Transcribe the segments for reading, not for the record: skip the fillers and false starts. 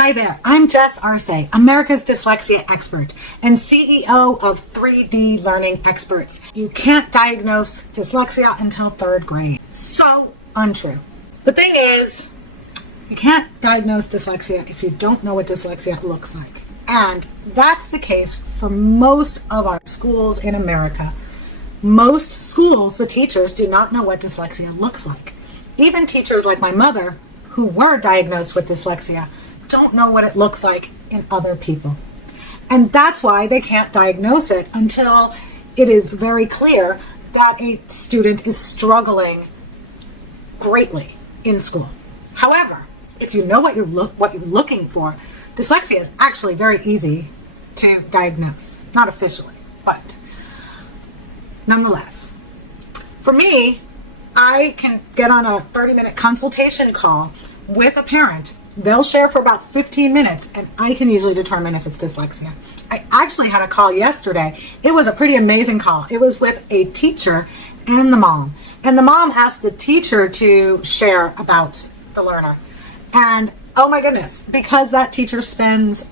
Hi there, I'm Jess Arce, America's dyslexia expert and CEO of 3D Learning Experts. You can't diagnose dyslexia until third grade. So untrue. The thing is, you can't diagnose dyslexia if you don't know what dyslexia looks like. And that's the case for most of our schools in America. Most schools, the teachers do not know what dyslexia looks like. Even teachers like my mother, who were diagnosed with dyslexia, don't know what it looks like in other people. And that's why they can't diagnose it until it is very clear that a student is struggling greatly in school. However, if you know what you're looking for, dyslexia is actually very easy to diagnose. Not officially, but nonetheless. For me, I can get on a 30-minute consultation call with a parent. They'll share for about 15 minutes, and I can usually determine if it's dyslexia. I actually had a call yesterday. It was a pretty amazing call. It was with a teacher and the mom. And the mom asked the teacher to share about the learner. And oh my goodness, because that teacher spends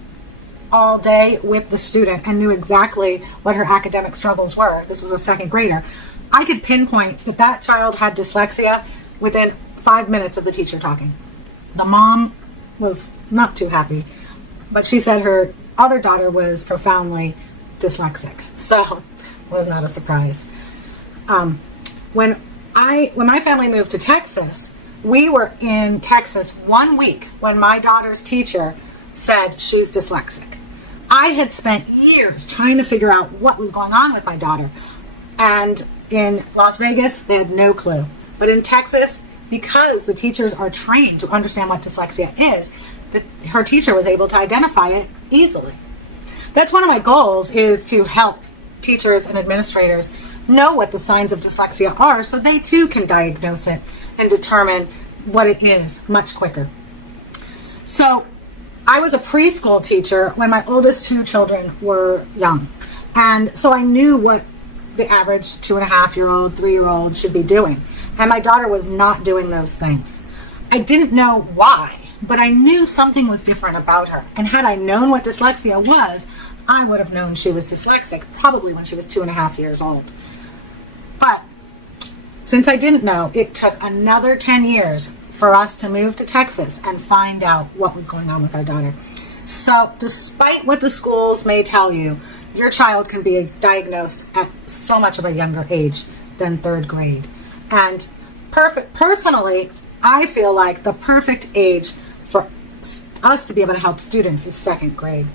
all day with the student and knew exactly what her academic struggles were, this was a second grader, I could pinpoint that that child had dyslexia within 5 minutes of the teacher talking. The mom was not too happy, but she said her other daughter was profoundly dyslexic, so it was not a surprise. When my family moved to Texas, we were in Texas 1 week when my daughter's teacher said she's dyslexic. I had spent years trying to figure out what was going on with my daughter, and in Las Vegas they had no clue, but in Texas, because the teachers are trained to understand what dyslexia is, her teacher was able to identify it easily. That's one of my goals, is to help teachers and administrators know what the signs of dyslexia are so they too can diagnose it and determine what it is much quicker. So I was a preschool teacher when my oldest two children were young. And so I knew what the average 2.5-year-old, 3-year-old should be doing. And my daughter was not doing those things. I didn't know why, but I knew something was different about her. And had I known what dyslexia was, I would have known she was dyslexic probably when she was 2.5 years old. But since I didn't know, it took another 10 years for us to move to Texas and find out what was going on with our daughter. So despite what the schools may tell you, your child can be diagnosed at so much of a younger age than third grade. And personally, I feel like the perfect age for us to be able to help students is second grade.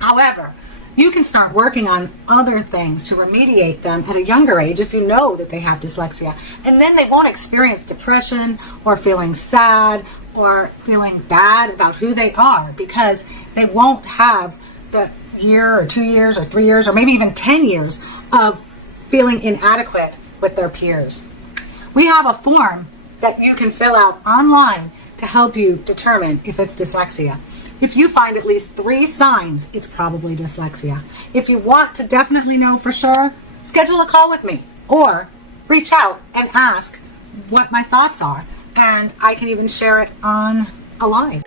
However, you can start working on other things to remediate them at a younger age if you know that they have dyslexia. And then they won't experience depression or feeling sad or feeling bad about who they are, because they won't have the year or 2 years or 3 years or maybe even 10 years of feeling inadequate with their peers. We have a form that you can fill out online to help you determine if it's dyslexia. If you find at least 3 signs, it's probably dyslexia. If you want to definitely know for sure, schedule a call with me or reach out and ask what my thoughts are, and I can even share it on a line.